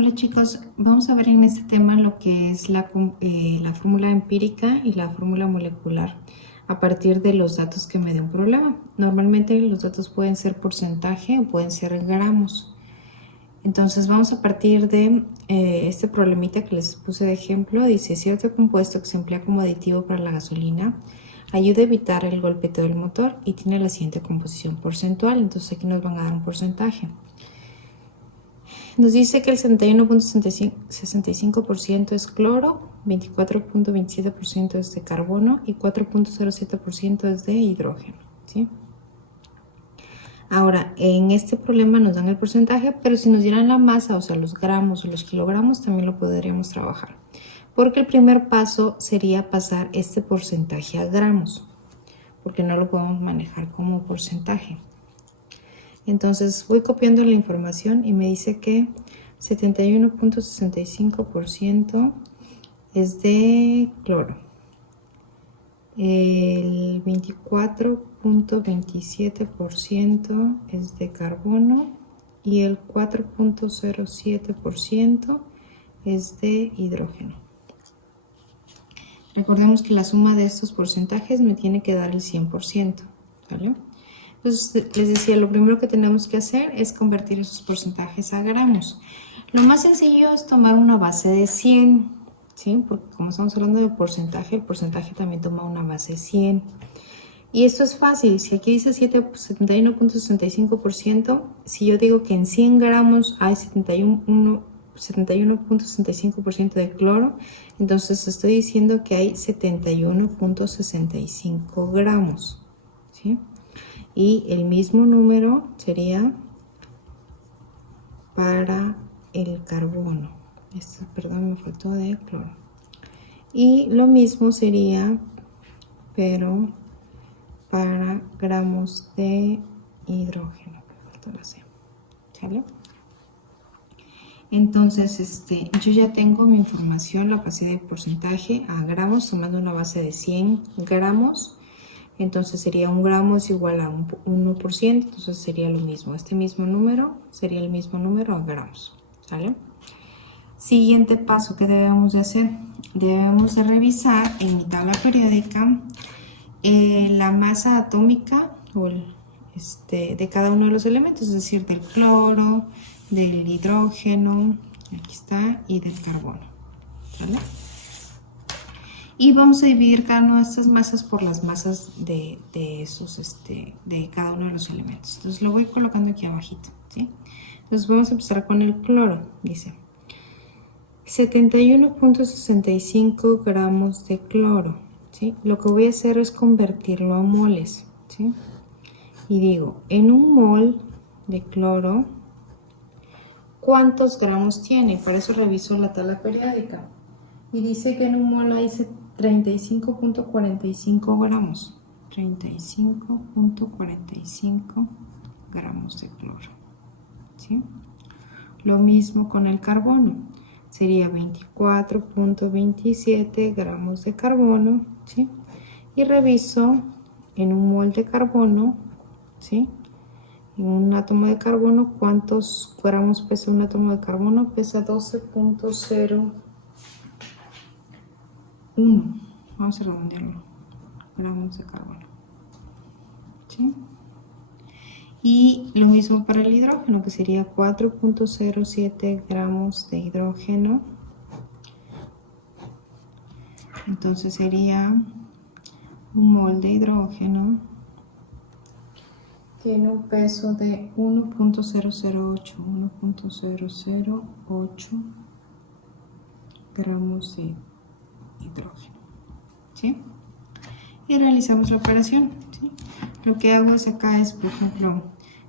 Hola chicos, vamos a ver en este tema lo que es la fórmula empírica y la fórmula molecular a partir de los datos que me dé un problema. Normalmente los datos pueden ser porcentaje o pueden ser gramos. Entonces vamos a partir de este problemita que les puse de ejemplo. Dice, cierto compuesto que se emplea como aditivo para la gasolina ayuda a evitar el golpeteo del motor y tiene la siguiente composición porcentual. Entonces aquí nos van a dar un porcentaje. Nos dice que el 71.65% es cloro, 24.27% es de carbono y 4.07% es de hidrógeno, ¿sí? Ahora, en este problema nos dan el porcentaje, pero si nos dieran la masa, o sea, los gramos o los kilogramos, también lo podríamos trabajar. Porque el primer paso sería pasar este porcentaje a gramos, porque no lo podemos manejar como porcentaje. Entonces voy copiando la información y me dice que 71.65% es de cloro, el 24.27% es de carbono y el 4.07% es de hidrógeno. Recordemos que la suma de estos porcentajes me tiene que dar el 100%, ¿vale? Entonces, les decía, lo primero que tenemos que hacer es convertir esos porcentajes a gramos. Lo más sencillo es tomar una base de 100, ¿sí? Porque como estamos hablando de porcentaje, el porcentaje también toma una base 100. Y esto es fácil. Si aquí dice 71.65%, si yo digo que en 100 gramos hay 71.65% de cloro, entonces estoy diciendo que hay 71.65 gramos, ¿sí? Y el mismo número sería para el carbono. Perdón, me faltó de cloro. Y lo mismo sería, pero para gramos de hidrógeno. Me faltó la C. ¿Sale? Entonces, yo ya tengo mi información, la pasé de porcentaje a gramos, tomando una base de 100 gramos. Entonces sería 1 gramo es igual a 1%, entonces sería lo mismo. Este mismo número sería el mismo número a gramos, ¿sale? Siguiente paso, ¿qué debemos de hacer? Debemos de revisar en mi tabla periódica la masa atómica de cada uno de los elementos, es decir, del cloro, del hidrógeno, aquí está, y del carbono, ¿sale? Y vamos a dividir cada una de estas masas por las masas de cada uno de los elementos. Entonces lo voy colocando aquí abajito, ¿sí? Entonces vamos a empezar con el cloro. Dice 71.65 gramos de cloro, ¿sí? Lo que voy a hacer es convertirlo a moles, ¿sí? Y digo, en un mol de cloro, ¿cuántos gramos tiene? Para eso reviso la tabla periódica. Y dice que en un mol hay 35.45 gramos. 35.45 gramos de cloro, ¿sí? Lo mismo con el carbono. Sería 24.27 gramos de carbono, ¿sí? Y reviso en un mol de carbono, ¿sí? En un átomo de carbono, ¿cuántos gramos pesa un átomo de carbono? Pesa 12.0. Vamos a redondearlo, gramos de carbono, ¿sí? Y lo mismo para el hidrógeno, que sería 4.07 gramos de hidrógeno. Entonces sería un mol de hidrógeno tiene un peso de 1.008 gramos de hidrógeno, ¿sí? Y realizamos la operación, ¿sí? Lo que hago es acá es, por ejemplo,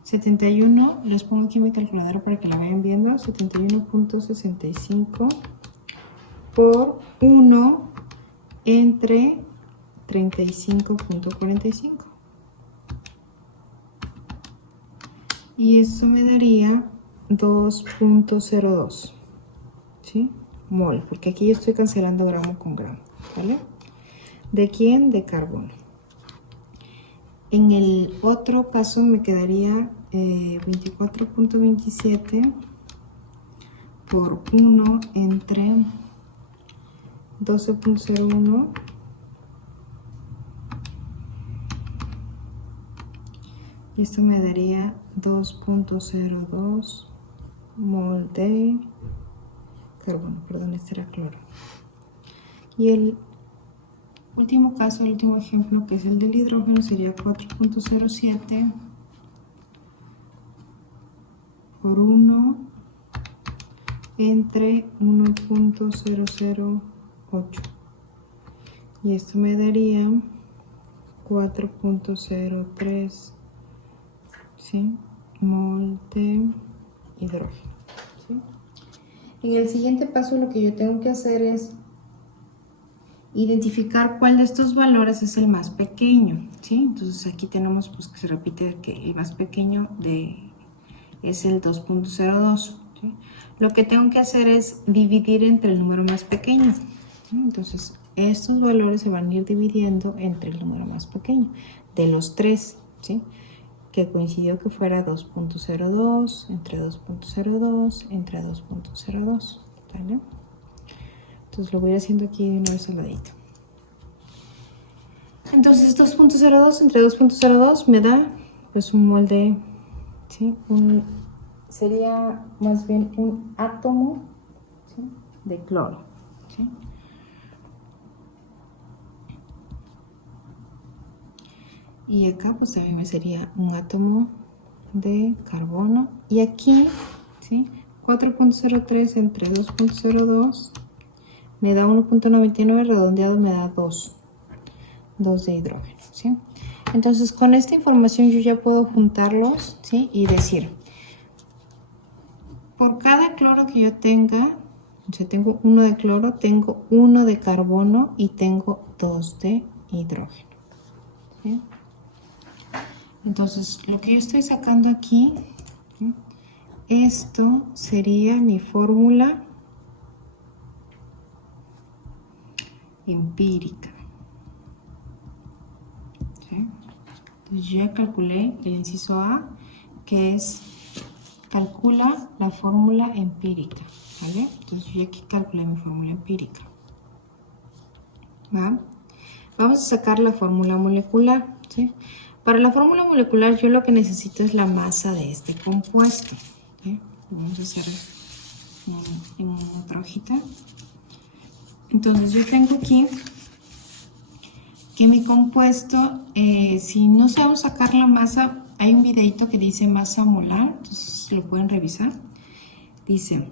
71, les pongo aquí mi calculadora para que la vayan viendo, 71.65 por 1 entre 35.45. Y eso me daría 2.02, ¿sí? Mol, porque aquí yo estoy cancelando gramo con gramo, ¿vale? ¿De quién? De carbono. En el otro caso me quedaría 24.27 por 1 entre 12.01 y esto me daría 2.02 mol de carbono, perdón, este era cloro. Y el último caso, el último ejemplo, que es el del hidrógeno, sería 4.07 por 1 entre 1.008 y esto me daría 4.03, ¿sí?, mol de hidrógeno, ¿sí? En el siguiente paso lo que yo tengo que hacer es identificar cuál de estos valores es el más pequeño, ¿sí? Entonces aquí tenemos pues que se repite que el más pequeño es el 2.02, ¿sí? Lo que tengo que hacer es dividir entre el número más pequeño, ¿sí? Entonces estos valores se van a ir dividiendo entre el número más pequeño de los tres, ¿sí?, que coincidió que fuera 2.02 entre 2.02 entre 2.02, ¿vale? Entonces lo voy haciendo aquí de una vez al ladito. Entonces 2.02 entre 2.02 me da pues un mol de, ¿sí?, sería más bien un átomo, ¿sí?, de cloro, ¿sí? Y acá pues también me sería un átomo de carbono. Y aquí, ¿sí?, 4.03 entre 2.02 me da 1.99, redondeado me da 2 de hidrógeno, ¿sí? Entonces con esta información yo ya puedo juntarlos, ¿sí?, y decir, por cada cloro que yo tenga, o sea, tengo 1 de cloro, tengo 1 de carbono y tengo 2 de hidrógeno, ¿sí? Entonces, lo que yo estoy sacando aquí, ¿sí?, esto sería mi fórmula empírica, ¿sí? Entonces, yo ya calculé el inciso A, que es calcula la fórmula empírica, ¿vale? Entonces, yo aquí calculé mi fórmula empírica, ¿va? Vamos a sacar la fórmula molecular, ¿sí? Para la fórmula molecular yo lo que necesito es la masa de este compuesto, ¿sí? Vamos a hacer en otra hojita. Entonces yo tengo aquí que mi compuesto, si no sabemos sacar la masa, hay un videito que dice masa molar, entonces lo pueden revisar. Dice,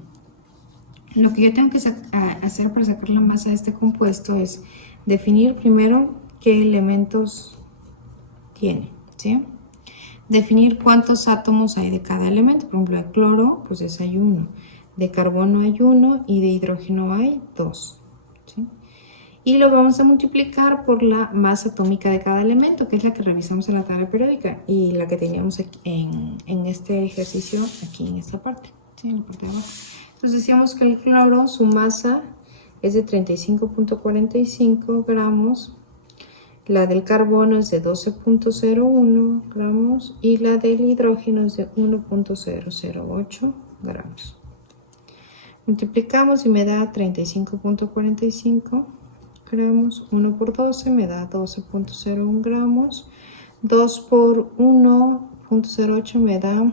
lo que yo tengo que hacer para sacar la masa de este compuesto es definir primero qué elementos tiene, ¿sí? Definir cuántos átomos hay de cada elemento. Por ejemplo, de cloro, pues hay 1, de carbono hay 1 y de hidrógeno hay 2, ¿sí? Y lo vamos a multiplicar por la masa atómica de cada elemento, que es la que revisamos en la tabla periódica y la que teníamos aquí en este ejercicio, aquí en esta parte, ¿sí?, en la parte de abajo. Entonces decíamos que el cloro, su masa es de 35.45 gramos, la del carbono es de 12.01 gramos y la del hidrógeno es de 1.008 gramos. Multiplicamos y me da 35.45 gramos, 1 por 12 me da 12.01 gramos, 2 por 1.08 me da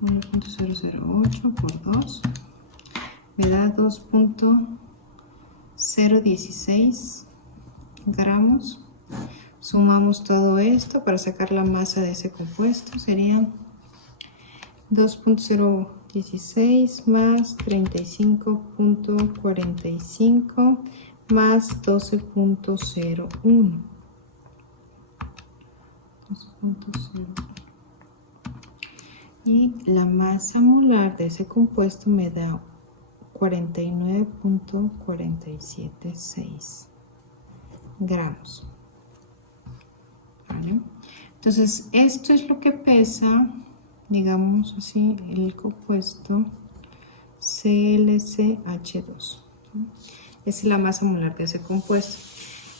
1.008 por 2 me da 2.016 gramos. Sumamos todo esto para sacar la masa de ese compuesto, sería 2.016 más 35.45 más 12.01. Y la masa molar de ese compuesto me da 49.476 gramos. ¿Vale? Entonces, esto es lo que pesa, digamos así, el compuesto ClCH2. Esa es la masa molar de ese compuesto.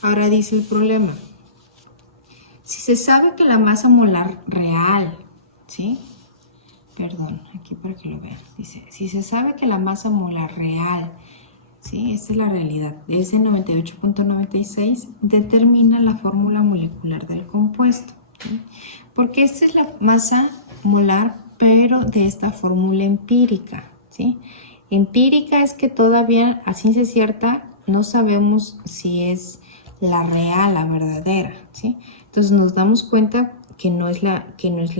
Ahora dice el problema. Si se sabe que la masa molar real, ¿sí?, perdón, aquí para que lo vean. Dice, si se sabe que la masa molar real, ¿sí? Esta es la realidad, es de 98.96, determina la fórmula molecular del compuesto. ¿Sí? Porque esta es la masa molar, pero de esta fórmula empírica. ¿Sí? Empírica es que todavía a ciencia cierta no sabemos si es la real, la verdadera. ¿Sí? Entonces nos damos cuenta que no es la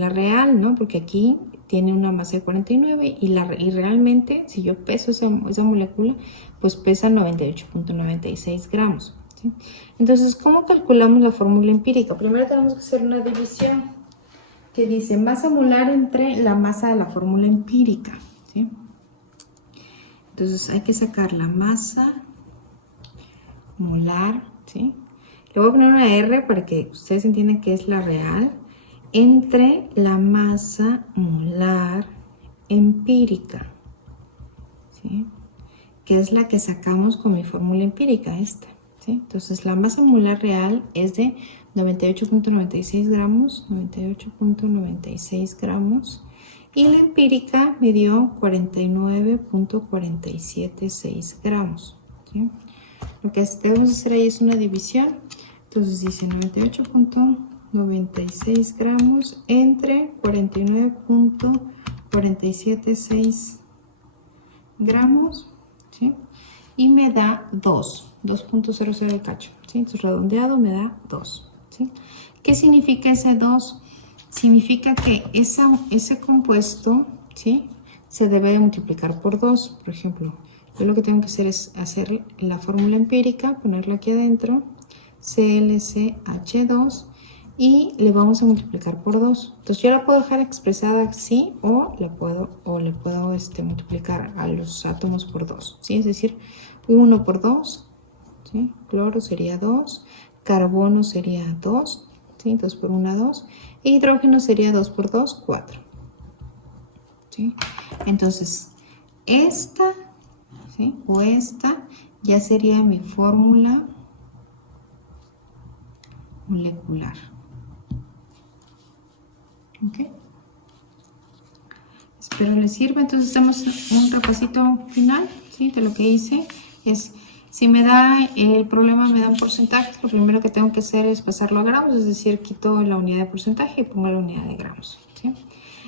real, ¿no? Porque aquí tiene una masa de 49 y realmente si yo peso esa molécula, pues pesa 98.96 gramos. ¿Sí? Entonces, ¿cómo calculamos la fórmula empírica? Primero tenemos que hacer una división que dice masa molar entre la masa de la fórmula empírica. ¿Sí? Entonces hay que sacar la masa molar, ¿sí? Le voy a poner una R para que ustedes entiendan que es la real, entre la masa molar empírica, ¿sí? Que es la que sacamos con mi fórmula empírica, esta, ¿sí? Entonces la masa molar real es de 98.96 gramos, 98.96 gramos, y la empírica me dio 49.476 gramos, ¿sí? Lo que debemos hacer ahí es una división. Entonces dice 98.96 gramos entre 49.476 gramos, ¿sí? Y me da 2.00 el cacho, ¿sí? Entonces redondeado me da 2, ¿sí? ¿Qué significa ese 2? Significa que ese compuesto, ¿sí? Se debe de multiplicar por 2. Por ejemplo, yo lo que tengo que hacer es hacer la fórmula empírica, ponerla aquí adentro, ClCH2, y le vamos a multiplicar por 2. Entonces yo la puedo dejar expresada así o le puedo multiplicar a los átomos por 2, ¿sí? Es decir, 1 por 2, ¿sí? Cloro sería 2, carbono sería 2, ¿sí? 2 por 1, 2, e hidrógeno sería 2 por 2, 4. ¿Sí? Entonces, esta, ¿sí? O esta ya sería mi fórmula molecular. ¿Ok? Espero les sirva. Entonces hacemos un repasito final, ¿sí? De lo que hice. Si me da el problema, me da un porcentaje, lo primero que tengo que hacer es pasarlo a gramos, es decir, quito la unidad de porcentaje y pongo la unidad de gramos, ¿sí?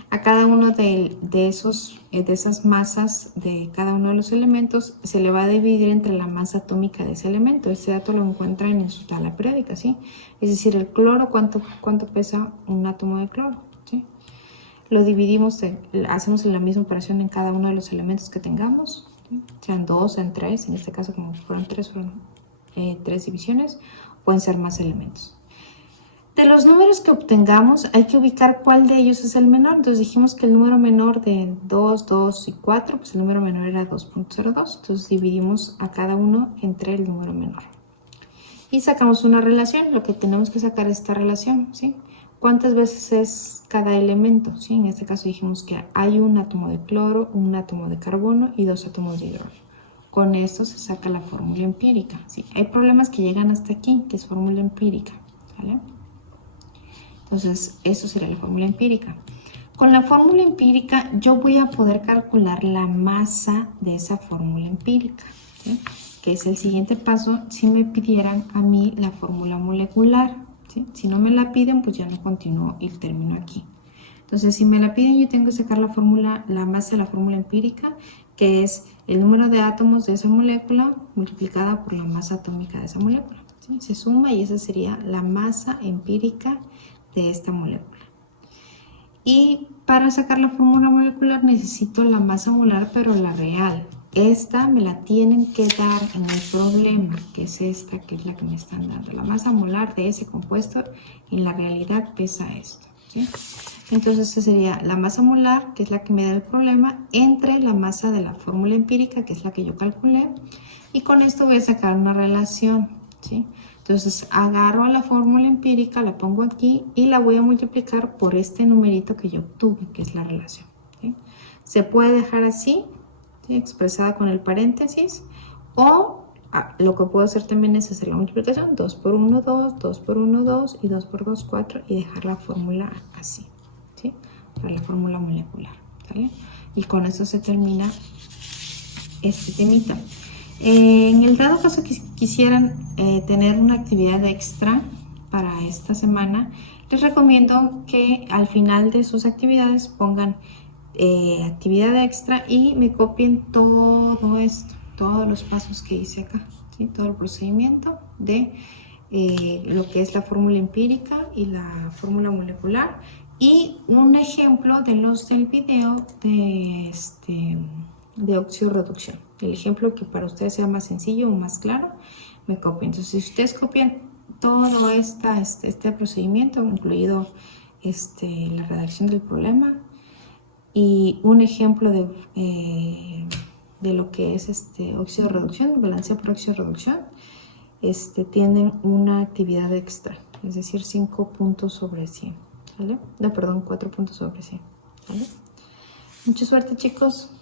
A cada uno de esas masas de cada uno de los elementos se le va a dividir entre la masa atómica de ese elemento. Este dato lo encuentran en su tabla periódica, ¿sí? Es decir, el cloro, ¿cuánto pesa un átomo de cloro? ¿Sí? Lo dividimos, hacemos la misma operación en cada uno de los elementos que tengamos, ¿sí? Sean 2, sean 3, en este caso como fueron 3 divisiones, pueden ser más elementos. De los números que obtengamos hay que ubicar cuál de ellos es el menor. Entonces dijimos que el número menor de 2, 2 y 4, pues el número menor era 2.02. Entonces dividimos a cada uno entre el número menor. Y sacamos una relación. Lo que tenemos que sacar es esta relación, ¿sí? ¿Cuántas veces es cada elemento? ¿Sí? En este caso dijimos que hay un átomo de cloro, un átomo de carbono y 2 átomos de hidrógeno. Con esto se saca la fórmula empírica, ¿sí? Hay problemas que llegan hasta aquí, que es fórmula empírica, ¿vale? Entonces, eso sería la fórmula empírica. Con la fórmula empírica yo voy a poder calcular la masa de esa fórmula empírica, ¿sí? Que es el siguiente paso si me pidieran a mí la fórmula molecular, ¿sí? Si no me la piden, pues ya no continúo y termino aquí. Entonces, si me la piden, yo tengo que sacar la masa de la fórmula empírica, que es el número de átomos de esa molécula multiplicada por la masa atómica de esa molécula, ¿sí? Se suma y esa sería la masa empírica de esta molécula. Y para sacar la fórmula molecular necesito la masa molar, pero la real. Esta me la tienen que dar en el problema, que es esta, que es la que me están dando. La masa molar de ese compuesto en la realidad pesa esto, ¿sí? Entonces esta sería la masa molar, que es la que me da el problema, entre la masa de la fórmula empírica, que es la que yo calculé. Y con esto voy a sacar una relación, ¿sí? Entonces agarro a la fórmula empírica, la pongo aquí y la voy a multiplicar por este numerito que yo obtuve, que es la relación, ¿sí? Se puede dejar así, ¿sí? Expresada con el paréntesis, o lo que puedo hacer también es hacer la multiplicación, 2 por 1, 2, 2 por 1, 2 y 2 por 2, 4 y dejar la fórmula así, ¿sí? Para la fórmula molecular, ¿vale? Y con eso se termina este temita. En el dado caso que quisieran tener una actividad extra para esta semana, les recomiendo que al final de sus actividades pongan actividad extra y me copien todo esto, todos los pasos que hice acá, ¿sí? Todo el procedimiento de lo que es la fórmula empírica y la fórmula molecular, y un ejemplo de los del video de oxidorreducción. El ejemplo que para ustedes sea más sencillo o más claro, me copian. Entonces, si ustedes copian todo este procedimiento, incluido la redacción del problema y un ejemplo de lo que es oxidorreducción, balanceo por oxidorreducción, tienen una actividad extra, es decir, 5 puntos sobre 100, ¿vale? No, perdón, 4 puntos sobre 100, ¿vale? Mucha suerte, chicos.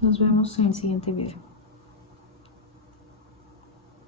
Nos vemos en el siguiente video.